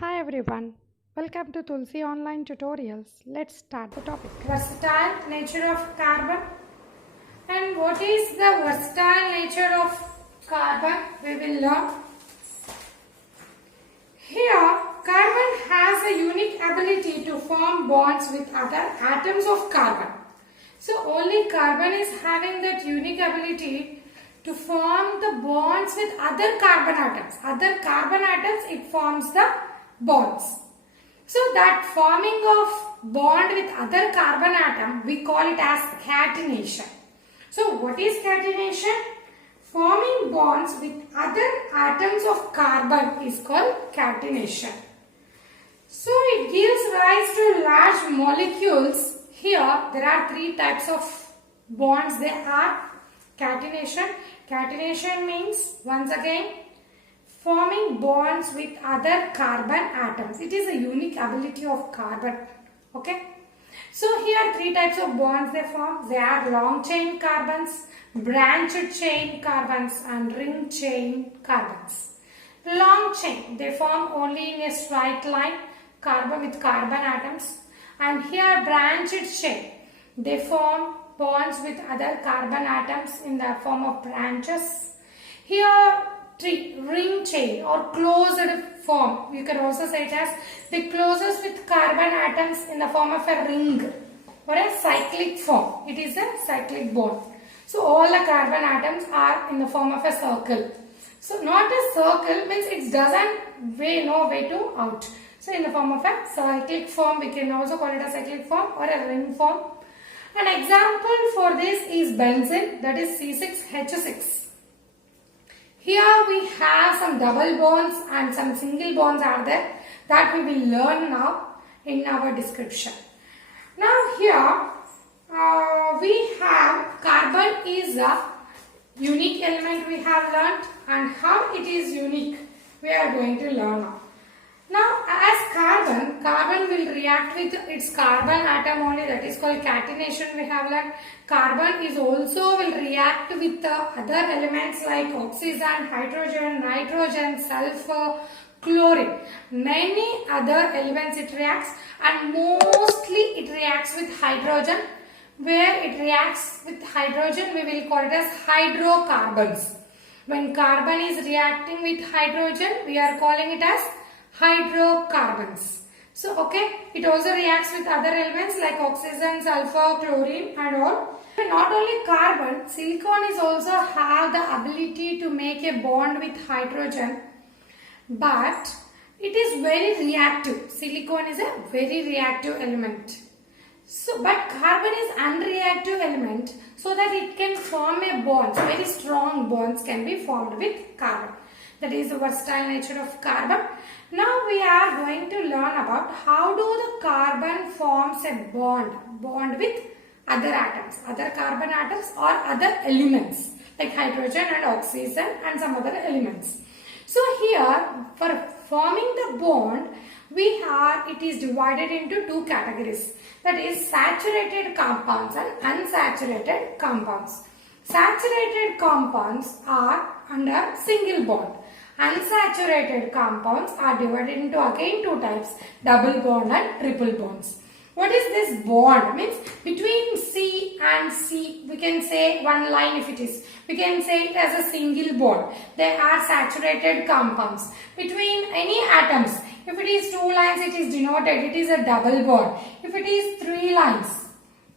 Hi everyone, welcome to Tulsi Online Tutorials. Let's start the topic. Versatile nature of carbon. And what is the versatile nature of carbon? We will learn. Here, carbon has a unique ability to form bonds with other atoms of carbon. So only carbon is having that unique ability to form the bonds with other carbon atoms. Other carbon atoms, it forms the bonds. So that forming of bond with other carbon atom, we call it as catenation. So what is catenation? Forming bonds with other atoms of carbon is called catenation. So it gives rise to large molecules. Here there are three types of bonds. They are catenation. Catenation means once again forming bonds with other carbon atoms. It is a unique ability of carbon. Okay. So here three types of bonds they form. They are long chain carbons, branched chain carbons and ring chain carbons. Long chain, they form only in a straight line, carbon with carbon atoms. And here branched chain, they form bonds with other carbon atoms in the form of branches. Here ring chain or closed form, you can also say it as the closest with carbon atoms in the form of a ring or a cyclic form. It is a cyclic bond. So all the carbon atoms are in the form of a circle. So not a circle means it doesn't no way to out. So in the form of a cyclic form, we can also call it a cyclic form or a ring form. An example for this is benzene, that is C6H6. Here we have some double bonds and some single bonds are there that we will learn now in our description. Now here we have carbon is a unique element we have learnt, and how it is unique we are going to learn now. Now as carbon will react with its carbon atom only, that is called catenation we have learned. Carbon is also will react with other elements like oxygen, hydrogen, nitrogen, sulfur, chlorine. Many other elements it reacts, and mostly it reacts with hydrogen. Where it reacts with hydrogen, we will call it as hydrocarbons. When carbon is reacting with hydrogen, we are calling it as hydrocarbons. So okay, it also reacts with other elements like oxygen, sulfur, chlorine and all. Not only carbon, silicon is also have the ability to make a bond with hydrogen, but it is very reactive. Silicon is a very reactive element. So, but carbon is unreactive element, so that it can form a bond. So very strong bonds can be formed with carbon. That is the versatile nature of carbon. Now we are going to learn about how do the carbon forms a bond with other atoms, other carbon atoms or other elements like hydrogen and oxygen and some other elements. So here for forming the bond, it is divided into two categories, that is saturated compounds and unsaturated compounds. Saturated compounds are under single bond. Unsaturated compounds are divided into again two types, double bond and triple bonds. What is this bond? Means between C and C, we can say one line if it is. We can say it as a single bond. They are saturated compounds. Between any atoms, if it is two lines, it is denoted, it is a double bond. If it is three lines,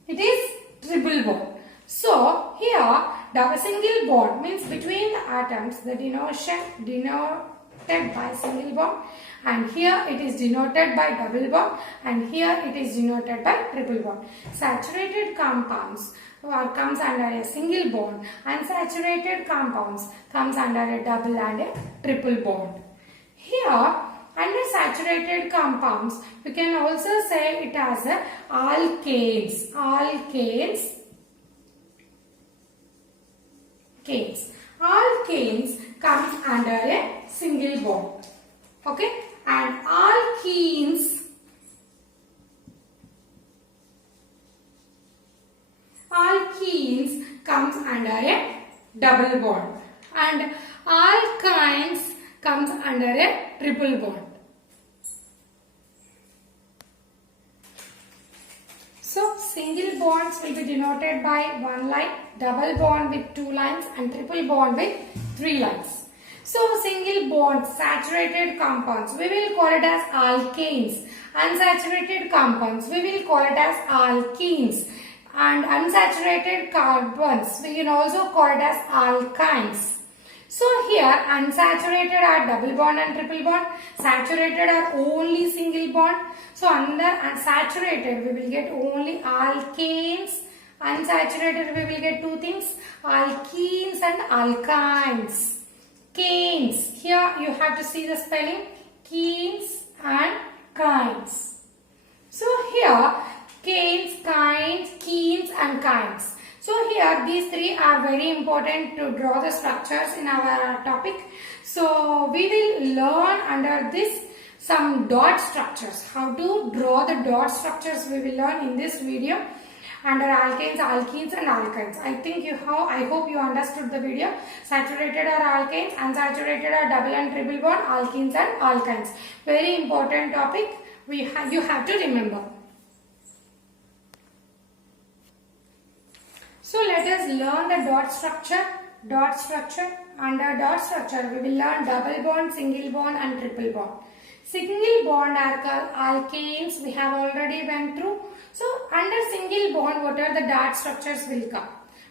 it is triple bond. So here, the single bond means between the atoms, the denotation denoted by single bond, and here it is denoted by double bond, and here it is denoted by triple bond. Saturated compounds comes under a single bond, unsaturated compounds comes under a double and a triple bond. Here under saturated compounds, we can also say it as a alkanes. Alkanes comes under a single bond. Okay, and alkenes comes under a double bond, and alkynes comes under a triple bond. single bonds will be denoted by one line, double bond with two lines and triple bond with three lines. So single bonds, saturated compounds, we will call it as alkanes. Unsaturated compounds, we will call it as alkenes. And unsaturated carbons, we can also call it as alkynes. So here unsaturated are double bond and triple bond, saturated are only single bond. So under unsaturated we will get only alkanes, unsaturated we will get two things, alkenes and alkynes. Canes, here you have to see the spelling, kenes and kynes. So here canes, kynes, kenes and kynes. So here these three are very important to draw the structures in our topic. So we will learn under this some dot structures. How to draw the dot structures we will learn in this video under alkanes, alkenes and alkynes. I hope you understood the video. Saturated are alkanes, unsaturated are double and triple bond, alkenes and alkynes. Very important topic you have to remember. So let us learn the dot structure. Dot structure. Under dot structure we will learn double bond, single bond and triple bond. Single bond are called alkanes, we have already went through. So under single bond what are the dot structures will come.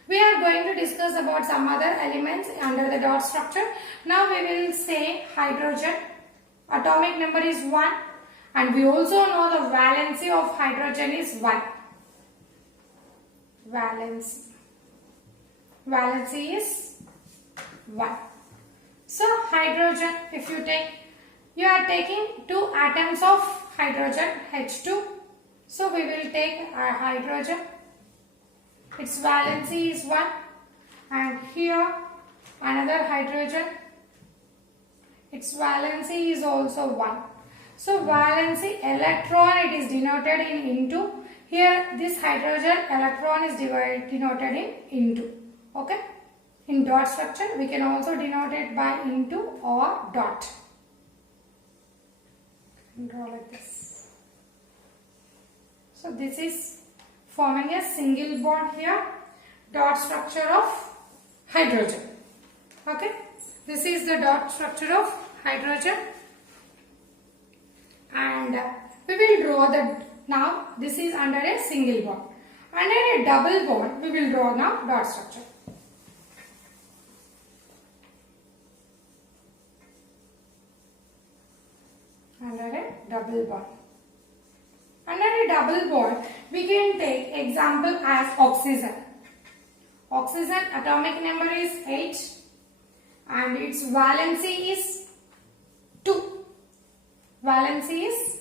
We are going to discuss about some other elements under the dot structure. Now we will say hydrogen. Atomic number is 1 and we also know the valency of hydrogen is 1. Valency is 1. So hydrogen, if you are taking two atoms of hydrogen, H2. So we will take our hydrogen. Its valency is 1 and here another hydrogen. Its valency is also 1. So valency electron it is denoted in into. Here this hydrogen electron is denoted in into. Okay. In dot structure we can also denote it by into or dot. Draw like this. So this is forming a single bond here. Dot structure of hydrogen. Okay. This is the dot structure of hydrogen. And we will draw the, now this is under a single bond. Under a double bond we will draw now dot structure. Under a double bond. Under a double bond we can take example as oxygen. Oxygen atomic number is 8 and its valency is 2. Valency is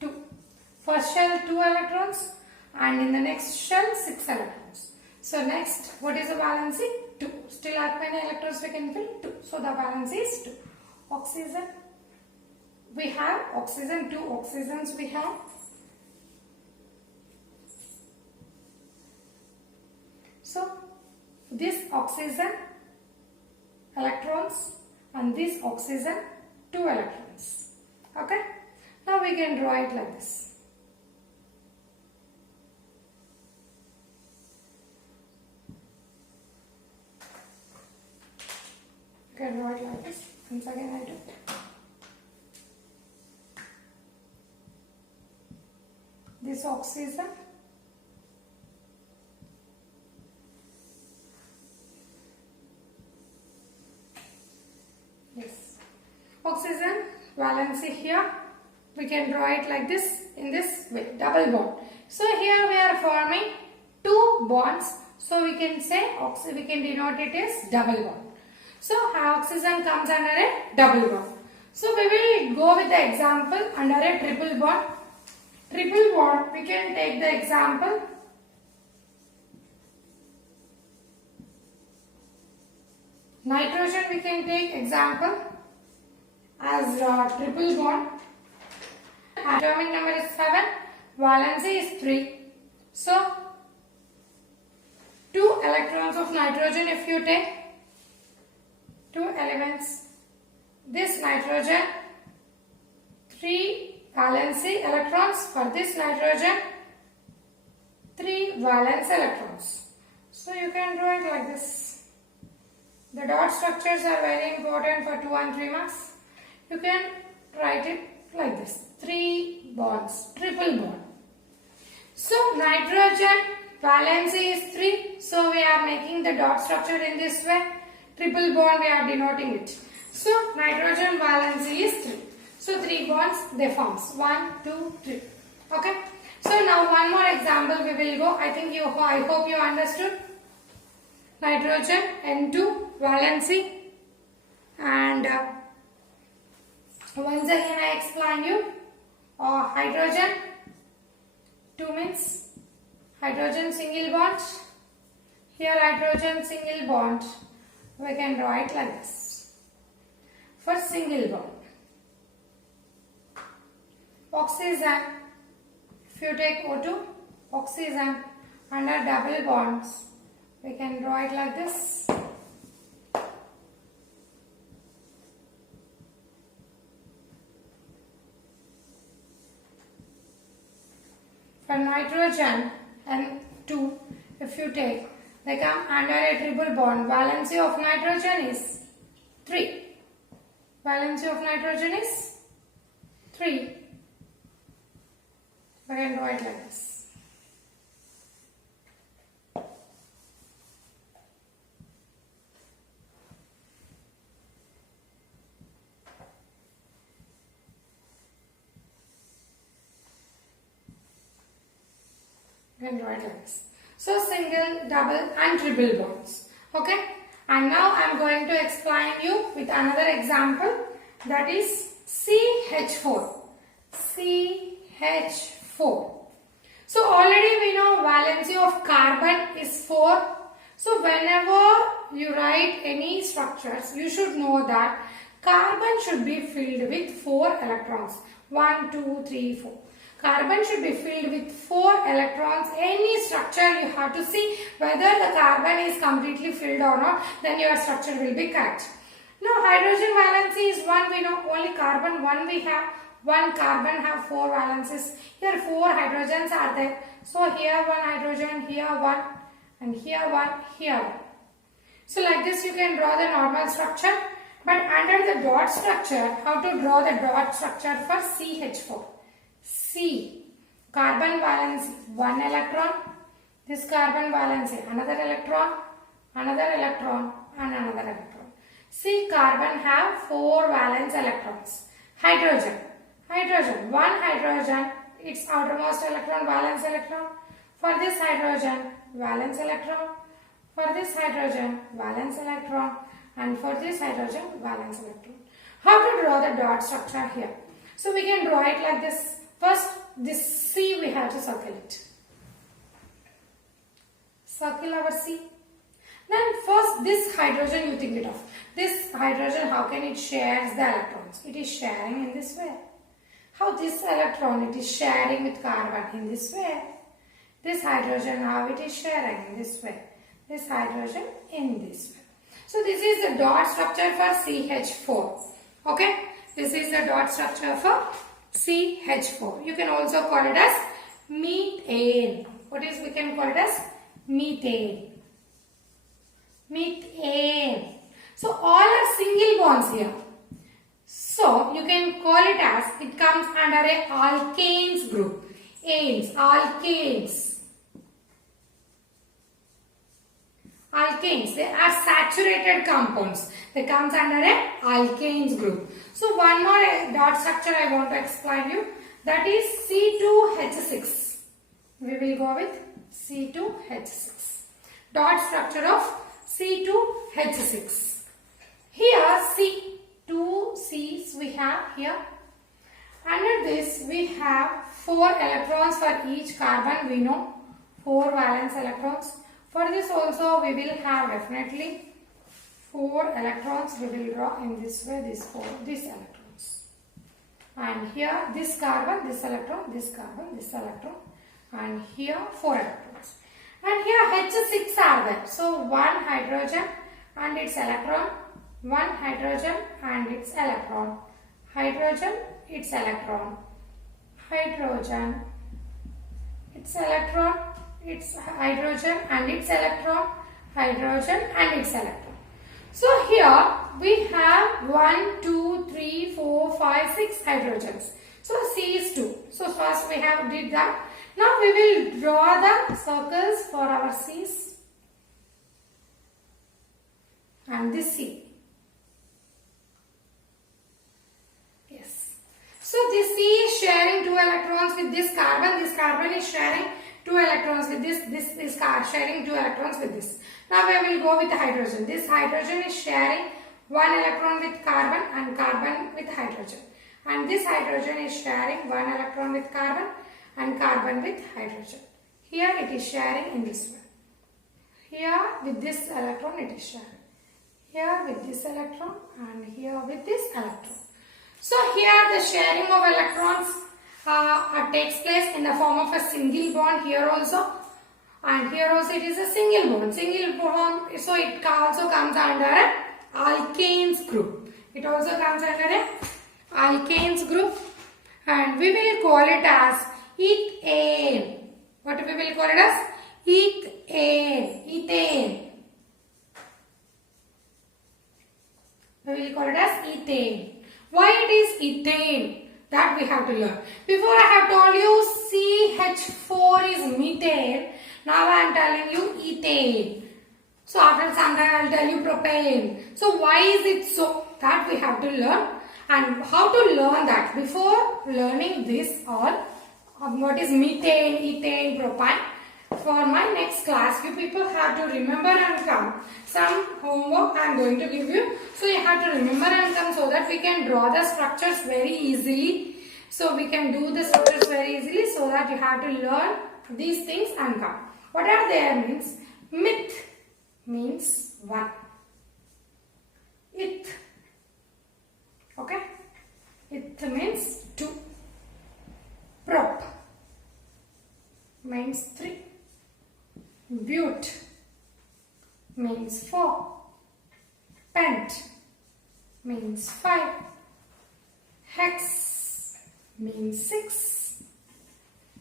2. First shell 2 electrons and in the next shell 6 electrons. So next what is the valency? 2. Still how many electrons we can fill? 2. So the valency is 2. Oxygen. We have oxygen, 2 oxygens we have. So this oxygen electrons and this oxygen 2 electrons. Okay. Now we can draw it like this. You can draw it like this. Once again I do. This oxygen, yes, oxygen valency here, we can draw it like this, in this way, double bond. So here we are forming 2 bonds, so we can say, we can denote it as double bond. So oxygen comes under a double bond. So we will go with the example under a triple bond. Triple bond, we can take the example. Nitrogen we can take example as triple bond. Atomic number is 7, valency is 3. So 2 electrons of nitrogen if you take, 2 elements. This nitrogen, 3 valency electrons. For this nitrogen, 3 valence electrons. So you can draw it like this. The dot structures are very important for 2 and 3 marks. You can write it like this. 3 bonds, triple bond. So nitrogen valency is 3. So we are making the dot structure in this way. Triple bond we are denoting it. So nitrogen valency is 3. So 3 bonds they forms. 1, 2, 3. Okay. So now one more example we will go. I hope you understood. Nitrogen N2 valency, and once again I explain you. Hydrogen 2 means hydrogen single bond. Here hydrogen single bond, we can draw it like this. For single bond, oxygen, if you take O2, oxygen under double bonds, we can draw it like this. For nitrogen N2, if you take, they come under a triple bond. Valency of nitrogen is 3. Valency of nitrogen is 3. We can draw it like this. Can draw it like this. So single, double and triple bonds. Okay. And now I am going to explain you with another example, that is CH4. CH4. So already we know valency of carbon is 4. So whenever you write any structures, you should know that carbon should be filled with 4 electrons. 1, 2, 3, 4. Carbon should be filled with 4 electrons. Any structure you have to see whether the carbon is completely filled or not, then your structure will be correct. Now hydrogen valency is 1, we know only carbon 1 we have. 1 carbon have 4 valencies. Here 4 hydrogens are there. So here 1 hydrogen, here 1 and here 1, here 1. So like this you can draw the normal structure. But under the dot structure, how to draw the dot structure for CH4? C, carbon valency 1 electron, this carbon valency another electron and another electron. See, carbon have 4 valence electrons. Hydrogen, 1 hydrogen, its outermost electron, valence electron. For this hydrogen, valence electron. For this hydrogen, valence electron. And for this hydrogen, valence electron. How to draw the dot structure here? So we can draw it like this. First, this C we have to circle it. Circle our C. Then first this hydrogen you think it of. This hydrogen, how can it share the electrons? It is sharing in this way. How this electron it is sharing with carbon in this way. This hydrogen, how it is sharing in this way. This hydrogen in this way. So this is the dot structure for CH4. Okay. This is the dot structure for CH4. You can also call it as methane. What is we can call it as? Methane. Methane. So all are single bonds here. So you can call it as, it comes under a alkanes group. Alkanes. Alkanes, they are saturated compounds. They comes under a alkanes group. So one more dot structure I want to explain you. That is C2H6. We will go with C2H6. Dot structure of C2H6. Here C, 2 C's we have here. Under this we have 4 electrons for each carbon. We know 4 valence electrons. For this also we will have definitely 4 electrons. We will draw in this way, these electrons. And here this carbon, this electron, this carbon, this electron. And here 4 electrons. And here H6 are there. So 1 hydrogen and its electron. 1 hydrogen and its electron. Hydrogen, its electron. hydrogen, its electron, its hydrogen and its electron, hydrogen and its electron. So here we have 1, 2, 3, 4, 5, 6 hydrogens. So C is 2. So first we have did that. Now we will draw the circles for our C's and this C. Yes. So this C is sharing 2 electrons with this carbon. This carbon is sharing 2 electrons with this. This is sharing 2 electrons with this. Now we will go with the hydrogen. This hydrogen is sharing 1 electron with carbon and carbon with hydrogen. And this hydrogen is sharing 1 electron with carbon and carbon with hydrogen. Here it is sharing in this one. Here with this electron it is sharing. Here with this electron and here with this electron. So here the sharing of electrons takes place in the form of a single bond here also. And here also it is a single bond. Single bond, so it also comes under a alkanes group. It also comes under a alkanes group. And we will call it as ethane. What we will call it as? Ethane. Ethane. We will call it as ethane. Why it is ethane? That we have to learn. Before I have told you CH4 is methane. Now I am telling you ethane. So after some time I will tell you propane. So why is it so? That we have to learn. And how to learn that? Before learning this all, what is methane, ethane, propane, for my next class you people have to remember and come. Some homework I am going to give you. So you have to remember and come so that we can draw the structures very easily. So we can do the structures very easily, so that you have to learn these things and come. What are there means? Meth means 1. Eth. Okay. Eth means 2. Prop means 3. But means 4. Pent means 5. Hex means 6.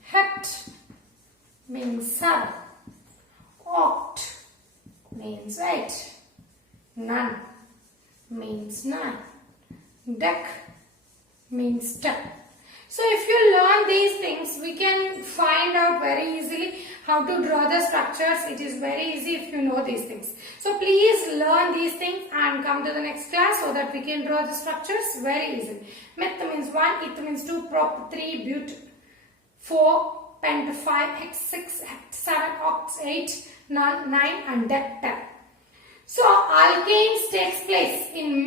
Hept means 7. Oct means 8. None means 9. Dec means 10. So if you learn these things, we can find out very easily how to draw the structures. It is very easy if you know these things. So please learn these things and come to the next class so that we can draw the structures very easily. Meth means 1, eth means 2, prop 3, but 4, pent 5, hex 6, hept 7, oct 8, none 9 and dec 10. So alkanes takes place in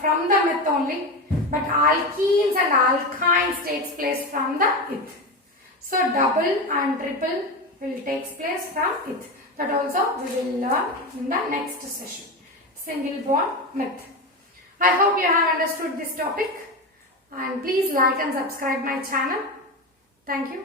from the meth only. But alkenes and alkynes takes place from the eth. So double and triple will take place from eth. That also we will learn in the next session. Single bond meth. I hope you have understood this topic. And please like and subscribe my channel. Thank you.